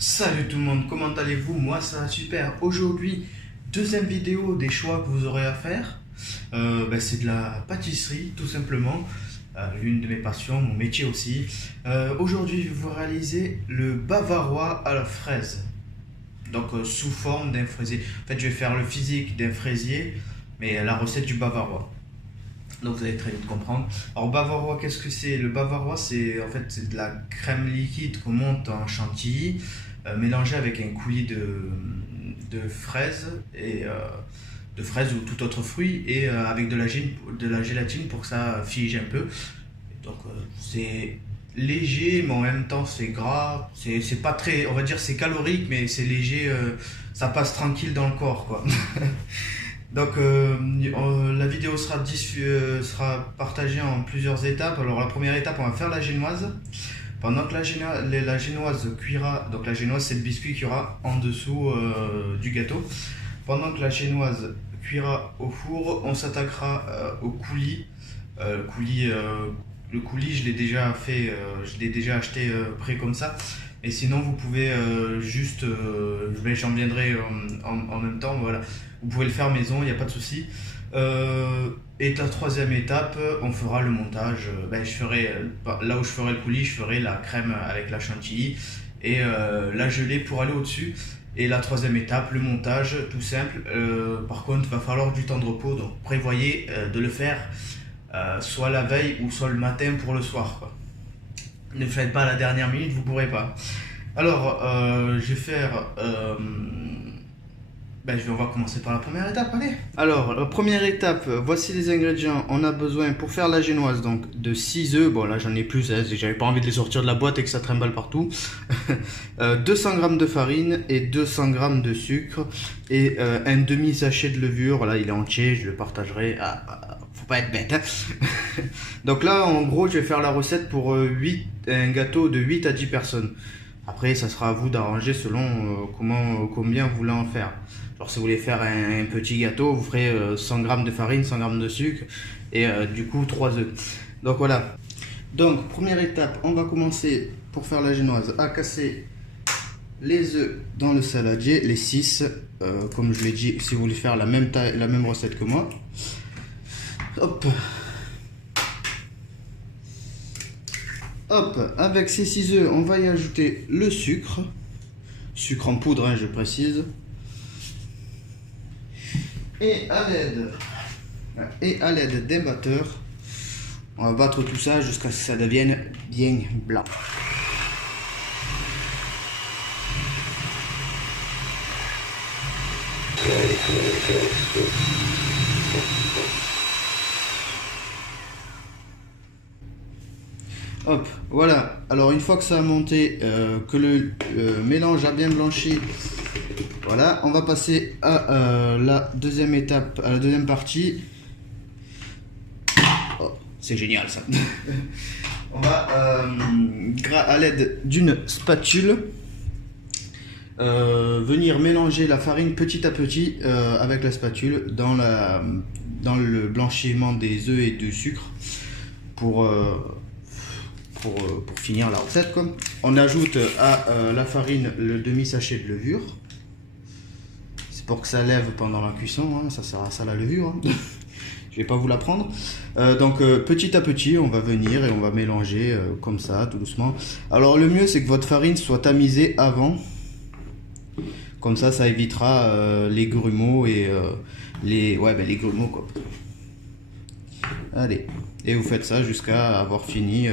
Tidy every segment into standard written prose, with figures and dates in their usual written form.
Salut tout le monde, comment allez-vous? Moi ça va super. Aujourd'hui, deuxième vidéo des choix que vous aurez à faire. C'est de la pâtisserie tout simplement. L'une de mes passions, mon métier aussi. Aujourd'hui, je vais vous réaliser le bavarois à la fraise. Donc sous forme d'un fraisier. En fait, je vais faire le physique d'un fraisier, mais la recette du bavarois. Donc vous allez très vite comprendre. Alors bavarois, qu'est-ce que c'est? Le bavarois, c'est de la crème liquide qu'on monte en chantilly, mélangée avec un coulis de fraises de fraises ou tout autre fruit et avec de la gélatine pour que ça fige un peu. Donc c'est léger, mais en même temps c'est gras. C'est pas très, on va dire c'est calorique, mais c'est léger. Ça passe tranquille dans le corps, quoi. Donc la vidéo sera partagée en plusieurs étapes. Alors la première étape, on va faire la génoise. Pendant que la génoise cuira, donc la génoise c'est le biscuit qu'il y aura en dessous du gâteau. Pendant que la génoise cuira au four, on s'attaquera au coulis. Le coulis, je l'ai déjà fait, je l'ai déjà acheté prêt comme ça. Et sinon, vous pouvez j'en viendrai en même temps. Voilà, vous pouvez le faire maison, il n'y a pas de souci. Et la troisième étape, on fera le montage. Là où je ferai le coulis, je ferai la crème avec la chantilly et la gelée pour aller au-dessus. Et la troisième étape, le montage, tout simple. Par contre, il va falloir du temps de repos, donc prévoyez de le faire soit la veille ou soit le matin pour le soir, quoi. Ne faites pas à la dernière minute, vous pourrez pas. Alors, je vais faire. On va commencer par la première étape, allez. Alors, la première étape, voici les ingrédients. On a besoin pour faire la génoise donc de 6 œufs. Bon, là j'en ai plus, hein, j'avais pas envie de les sortir de la boîte et que ça trimballe partout. 200 g de farine et 200 g de sucre et un demi-sachet de levure. Voilà, il est entier, je le partagerai. Faut pas être bête, hein. Donc là, en gros, je vais faire la recette pour un gâteau de 8 à 10 personnes. Après, ça sera à vous d'arranger selon combien vous voulez en faire. Genre, si vous voulez faire un petit gâteau, vous ferez 100 g de farine, 100 g de sucre et du coup 3 œufs. Donc voilà. Donc, première étape, on va commencer pour faire la génoise à casser les œufs dans le saladier, les 6. Comme je l'ai dit, si vous voulez faire la même taille, la même recette que moi. Hop. Hop, avec ces 6 œufs, on va y ajouter le sucre. Sucre en poudre, hein, je précise. Et à l'aide d'un batteur, on va battre tout ça jusqu'à ce que ça devienne bien blanc. Hop, voilà. Alors une fois que ça a monté, que le mélange a bien blanchi, voilà, on va passer à la deuxième étape, à la deuxième partie. Oh, c'est génial ça. On va, à l'aide d'une spatule, venir mélanger la farine petit à petit avec la spatule dans le blanchiment des œufs et du sucre pour finir la recette, quoi. On ajoute à la farine le demi-sachet de levure. C'est pour que ça lève pendant la cuisson, hein. Ça sert à ça la levure, hein. Je vais pas vous la prendre. Donc petit à petit, on va venir et on va mélanger comme ça, tout doucement. Alors le mieux, c'est que votre farine soit tamisée avant. Comme ça, ça évitera les grumeaux et les grumeaux, quoi. Allez, et vous faites ça jusqu'à avoir fini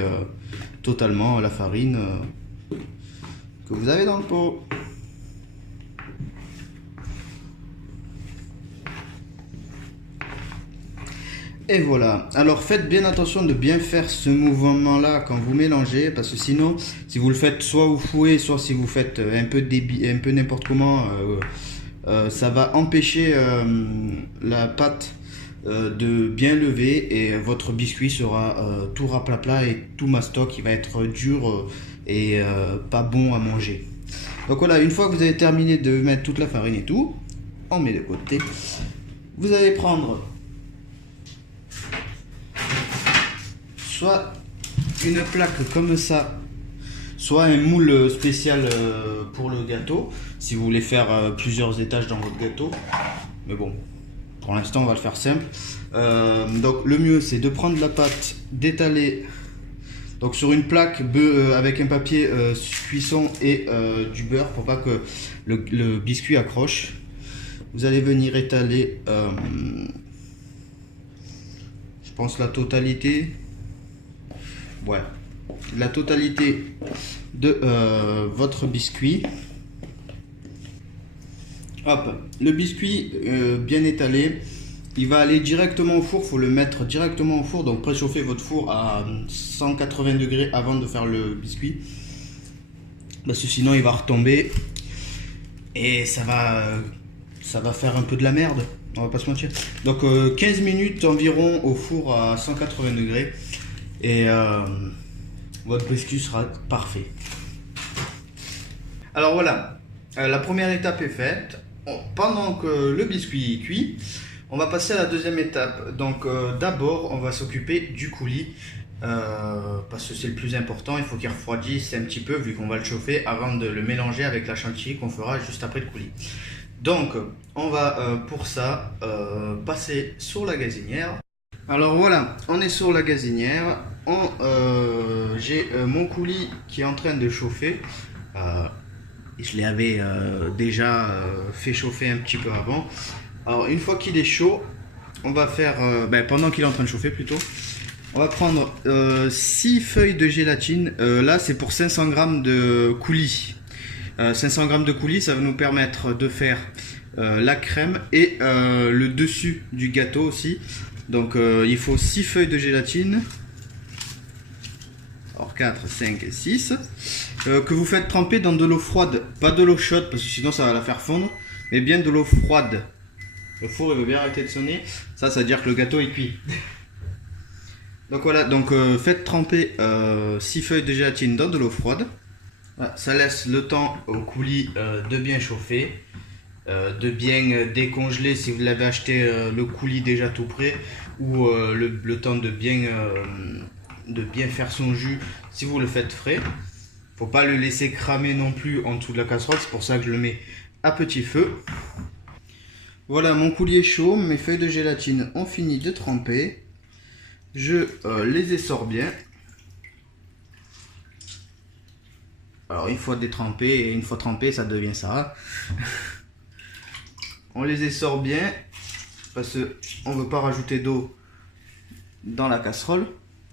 totalement la farine que vous avez dans le pot. Et voilà. Alors faites bien attention de bien faire ce mouvement là quand vous mélangez, parce que sinon, si vous le faites soit au fouet, soit si vous faites un peu n'importe comment, ça va empêcher la pâte de bien lever et votre biscuit sera tout raplapla et tout mastoc, il va être dur et pas bon à manger. Donc voilà, une fois que vous avez terminé de mettre toute la farine et tout, on met de côté. Vous allez prendre soit une plaque comme ça soit un moule spécial pour le gâteau, si vous voulez faire plusieurs étages dans votre gâteau. Mais bon, pour l'instant on va le faire simple. Donc le mieux c'est de prendre la pâte, d'étaler donc sur une plaque avec un papier cuisson et du beurre pour pas que le biscuit accroche. Vous allez venir étaler, je pense la totalité, ouais, la totalité de votre biscuit. Hop, le biscuit bien étalé, il va aller directement au four. Il faut le mettre directement au four, donc préchauffez votre four à 180 degrés avant de faire le biscuit, parce que sinon il va retomber et ça va faire un peu de la merde, on va pas se mentir. Donc 15 minutes environ au four à 180 degrés et votre biscuit sera parfait. Alors voilà, la première étape est faite. Pendant que le biscuit cuit, on va passer à la deuxième étape. Donc d'abord on va s'occuper du coulis, parce que c'est le plus important. Il faut qu'il refroidisse un petit peu vu qu'on va le chauffer avant de le mélanger avec la chantilly qu'on fera juste après le coulis. Donc on va pour ça passer sur la gazinière. Alors voilà, on est sur la gazinière. J'ai mon coulis qui est en train de chauffer. Je l'avais déjà fait chauffer un petit peu avant. Alors une fois qu'il est chaud, on va faire, pendant qu'il est en train de chauffer plutôt, on va prendre 6 feuilles de gélatine. Là c'est pour 500 g de coulis. 500 g de coulis, ça va nous permettre de faire la crème et le dessus du gâteau aussi. Donc il faut 6 feuilles de gélatine. Alors 4, 5 et 6. Que vous faites tremper dans de l'eau froide. Pas de l'eau chaude parce que sinon ça va la faire fondre. Mais bien de l'eau froide. Le four il veut bien arrêter de sonner. Ça veut dire que le gâteau est cuit. Donc voilà, donc faites tremper 6 feuilles de gélatine dans de l'eau froide. Voilà, ça laisse le temps au coulis de bien chauffer. De bien décongeler si vous l'avez acheté le coulis déjà tout prêt. Ou le temps de bien faire son jus si vous le faites frais. Faut pas le laisser cramer non plus en dessous de la casserole, c'est pour ça que je le mets à petit feu. Voilà, mon coulis est chaud, mes feuilles de gélatine ont fini de tremper. Je les essore bien. Alors une fois détrempé et une fois trempé, ça devient ça. On les essore bien parce qu'on ne veut pas rajouter d'eau dans la casserole.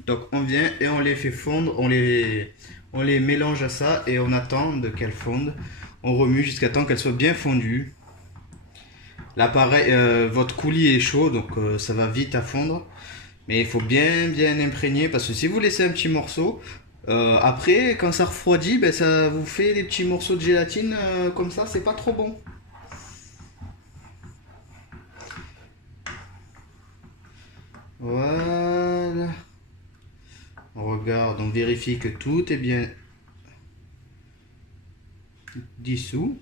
Donc on vient et on les fait fondre, on les mélange à ça et on attend qu'elles fondent. On remue jusqu'à temps qu'elles soient bien fondues. Là pareil, votre coulis est chaud donc ça va vite à fondre. Mais il faut bien imprégner parce que si vous laissez un petit morceau, après quand ça refroidit, ça vous fait des petits morceaux de gélatine comme ça, c'est pas trop bon. Voilà. On regarde, on vérifie que tout est bien dissous.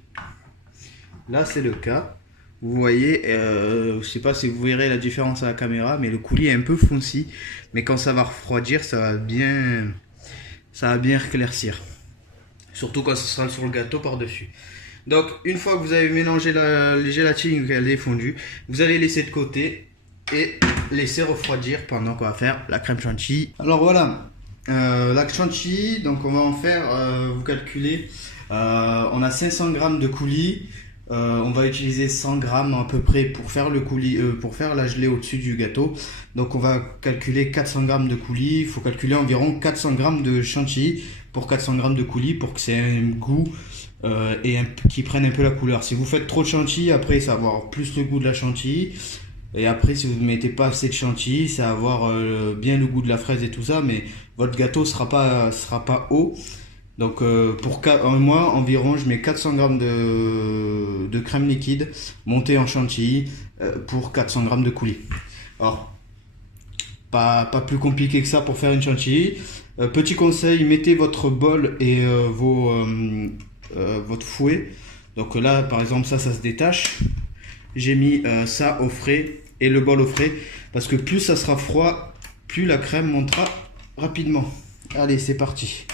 Là c'est le cas. Vous voyez, je sais pas si vous verrez la différence à la caméra, mais le coulis est un peu foncé. Mais quand ça va refroidir, ça va bien éclaircir. Surtout quand ce sera sur le gâteau par-dessus. Donc une fois que vous avez mélangé les gélatines qu'elle est fondue, vous allez laisser de côté et laisser refroidir pendant qu'on va faire la crème chantilly. Alors voilà, la chantilly, donc on va en faire, vous calculez, on a 500 g de coulis. On va utiliser 100 g à peu près pour faire le coulis, pour faire la gelée au-dessus du gâteau. Donc on va calculer 400 g de coulis. Il faut calculer environ 400 g de chantilly pour 400 g de coulis pour que c'est un goût et qui prenne un peu la couleur. Si vous faites trop de chantilly, après ça va avoir plus le goût de la chantilly. Et après si vous ne mettez pas assez de chantilly, ça va avoir bien le goût de la fraise et tout ça, mais votre gâteau sera pas haut. Donc pour moi environ je mets 400 g de crème liquide montée en chantilly pour 400 g de coulis. Alors pas plus compliqué que ça pour faire une chantilly. Petit conseil, mettez votre bol et votre fouet. Donc là par exemple ça se détache. J'ai mis ça au frais et le bol au frais parce que plus ça sera froid, plus la crème montera rapidement. Allez, c'est parti.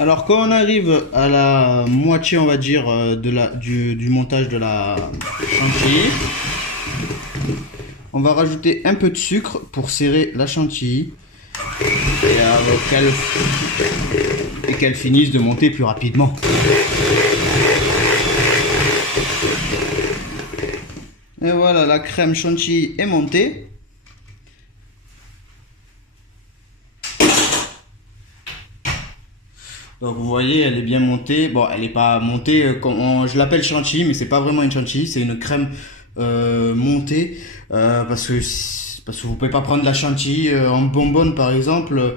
Alors quand on arrive à la moitié, on va dire, du montage de la chantilly, on va rajouter un peu de sucre pour serrer la chantilly et qu'elle finisse de monter plus rapidement. Et voilà, la crème chantilly est montée. Donc vous voyez, elle est bien montée. Bon, elle n'est pas montée, je l'appelle chantilly, mais c'est pas vraiment une chantilly, c'est une crème montée. Parce que vous pouvez pas prendre la chantilly en bonbonne par exemple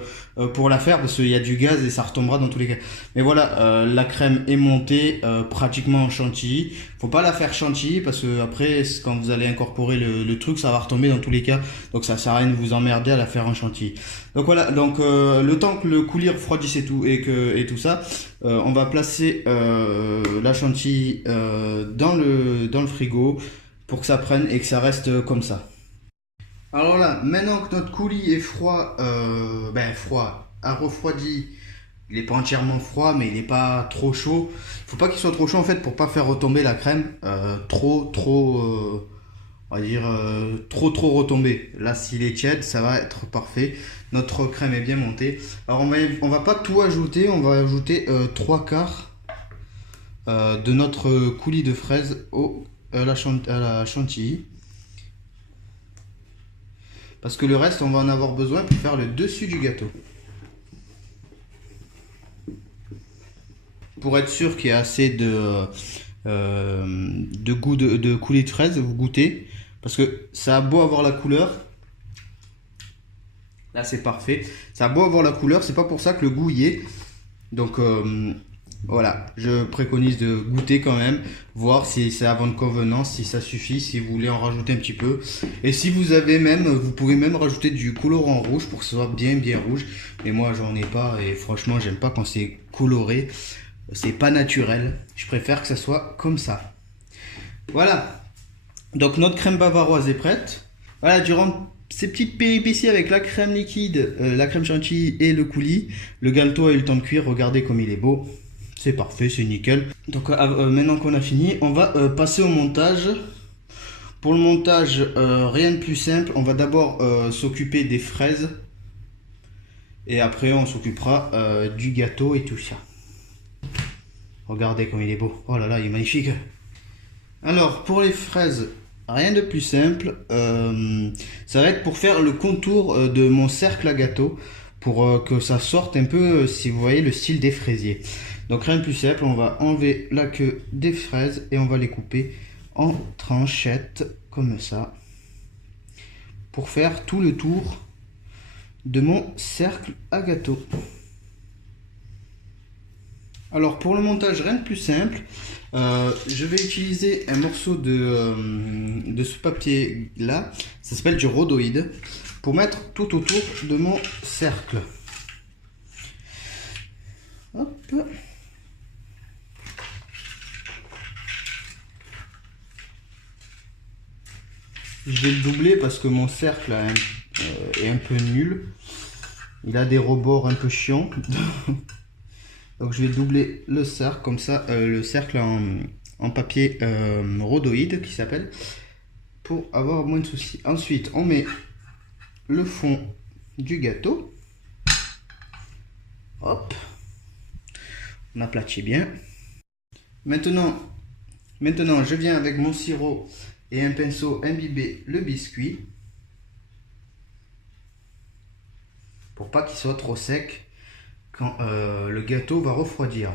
pour la faire, parce qu'il y a du gaz et ça retombera dans tous les cas. Mais voilà, la crème est montée pratiquement en chantilly. Faut pas la faire chantilly parce que après quand vous allez incorporer le truc, ça va retomber dans tous les cas. Donc ça sert à rien de vous emmerder à la faire en chantilly. Donc voilà, donc le temps que le coulis refroidisse et tout ça, on va placer la chantilly dans le frigo pour que ça prenne et que ça reste comme ça. Alors là, maintenant que notre coulis est froid, a refroidi, il n'est pas entièrement froid, mais il n'est pas trop chaud. Il faut pas qu'il soit trop chaud en fait pour pas faire retomber la crème on va dire trop retomber. Là, s'il est tiède, ça va être parfait. Notre crème est bien montée. Alors on va pas tout ajouter, on va ajouter 3/4 de notre coulis de fraises à la chantilly. Parce que le reste, on va en avoir besoin pour faire le dessus du gâteau. Pour être sûr qu'il y a assez de goût de coulis de fraises, vous goûtez. Parce que ça a beau avoir la couleur. Là, c'est parfait. Ça a beau avoir la couleur, c'est pas pour ça que le goût y est. Donc, voilà, je préconise de goûter quand même, voir si c'est à votre convenance, si ça suffit, si vous voulez en rajouter un petit peu. Et si vous avez vous pouvez même rajouter du colorant rouge pour que ce soit bien rouge. Mais moi j'en ai pas et franchement j'aime pas quand c'est coloré, c'est pas naturel. Je préfère que ça soit comme ça. Voilà, donc notre crème bavaroise est prête. Voilà, durant ces petites péripéties avec la crème liquide, la crème chantilly et le coulis, le gâteau a eu le temps de cuire, regardez comme il est beau. C'est parfait, c'est nickel. Donc maintenant qu'on a fini, on va passer au montage. Pour le montage, rien de plus simple. On va d'abord s'occuper des fraises. Et après, on s'occupera du gâteau et tout ça. Regardez comme il est beau. Oh là là, il est magnifique. Alors, pour les fraises, rien de plus simple. Ça va être pour faire le contour de mon cercle à gâteau. Pour que ça sorte un peu, si vous voyez, le style des fraisiers. Donc rien de plus simple, on va enlever la queue des fraises et on va les couper en tranchettes comme ça pour faire tout le tour de mon cercle à gâteau. Alors pour le montage, rien de plus simple, je vais utiliser un morceau de ce papier là, ça s'appelle du rhodoïde, pour mettre tout autour de mon cercle. Hop. Je vais le doubler parce que mon cercle est un peu nul. Il a des rebords un peu chiants. Donc je vais doubler le cercle comme ça, le cercle en papier rhodoïde qui s'appelle, pour avoir moins de soucis. Ensuite on met le fond du gâteau. Hop. On aplatit bien. Maintenant je viens avec mon sirop et un pinceau imbiber le biscuit pour pas qu'il soit trop sec quand le gâteau va refroidir.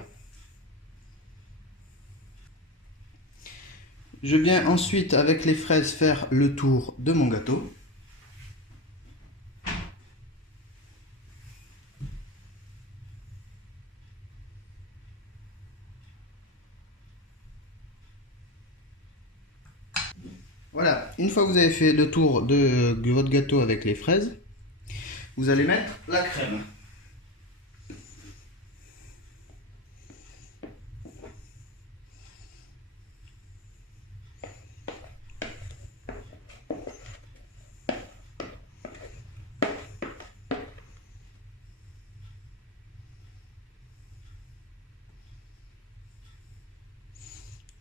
Je viens ensuite avec les fraises faire le tour de mon gâteau. Voilà, une fois que vous avez fait le tour de votre gâteau avec les fraises, vous allez mettre la crème.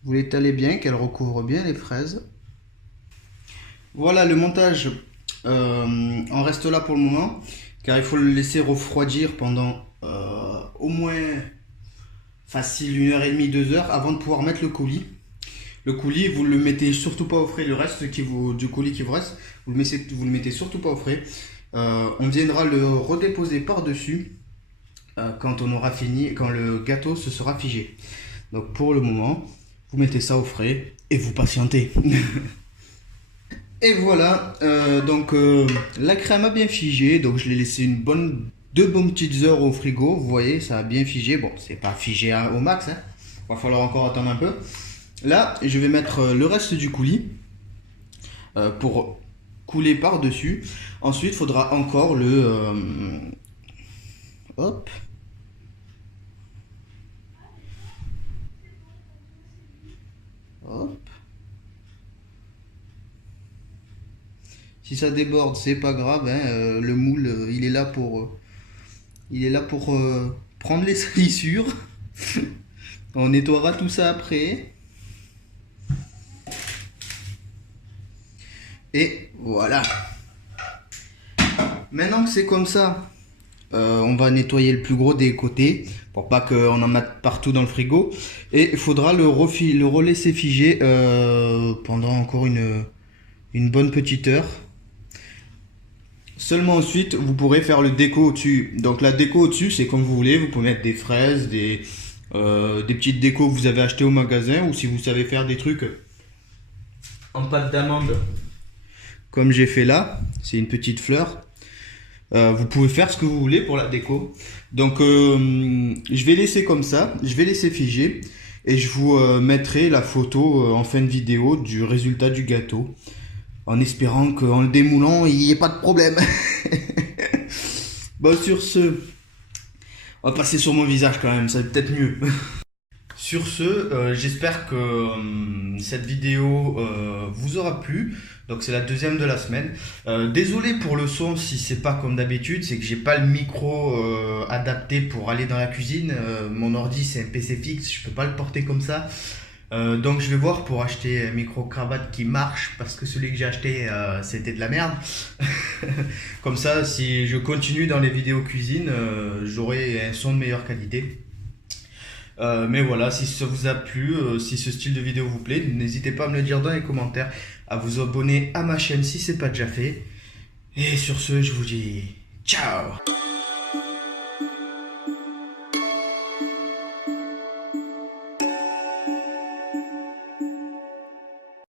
Vous l'étalez bien, qu'elle recouvre bien les fraises. Voilà, le montage en reste là pour le moment, car il faut le laisser refroidir pendant au moins facile 1h30, 2 heures avant de pouvoir mettre le coulis. Le coulis, vous le mettez surtout pas au frais. Le reste du coulis qui vous reste, vous le mettez surtout pas au frais. On viendra le redéposer par-dessus quand on aura fini, quand le gâteau se sera figé. Donc pour le moment, vous mettez ça au frais et vous patientez. Et voilà, la crème a bien figé, donc je l'ai laissé deux bonnes petites heures au frigo. Vous voyez, ça a bien figé. Bon, c'est pas figé au max, hein. Va falloir encore attendre un peu. Là, je vais mettre le reste du coulis pour couler par-dessus. Ensuite, il faudra encore hop. Hop. Si ça déborde, c'est pas grave, hein, le moule, il est là pour prendre les salissures. On nettoiera tout ça après. Et voilà. Maintenant que c'est comme ça, on va nettoyer le plus gros des côtés pour pas qu'on en mette partout dans le frigo. Et il faudra le relaisser figer pendant encore une bonne petite heure. Seulement ensuite, vous pourrez faire le déco au-dessus. Donc la déco au-dessus, c'est comme vous voulez. Vous pouvez mettre des fraises, des petites décos que vous avez achetées au magasin. Ou si vous savez faire des trucs en pâte d'amande, comme j'ai fait là, c'est une petite fleur. Vous pouvez faire ce que vous voulez pour la déco. Donc je vais laisser comme ça. Je vais laisser figer. Et je vous mettrai la photo en fin de vidéo du résultat du gâteau. En espérant qu'en le démoulant, il n'y ait pas de problème. Bon, sur ce, on va passer sur mon visage quand même, ça va peut-être mieux. Sur ce, j'espère que cette vidéo vous aura plu. Donc c'est la deuxième de la semaine. Désolé pour le son si c'est pas comme d'habitude, c'est que j'ai pas le micro adapté pour aller dans la cuisine. Mon ordi c'est un PC fixe, je peux pas le porter comme ça. Donc je vais voir pour acheter un micro cravate qui marche, parce que celui que j'ai acheté c'était de la merde. Comme ça, si je continue dans les vidéos cuisine, j'aurai un son de meilleure qualité. Mais voilà, si ça vous a plu, si ce style de vidéo vous plaît, n'hésitez pas à me le dire dans les commentaires, à vous abonner à ma chaîne si c'est pas déjà fait. Et sur ce, je vous dis ciao.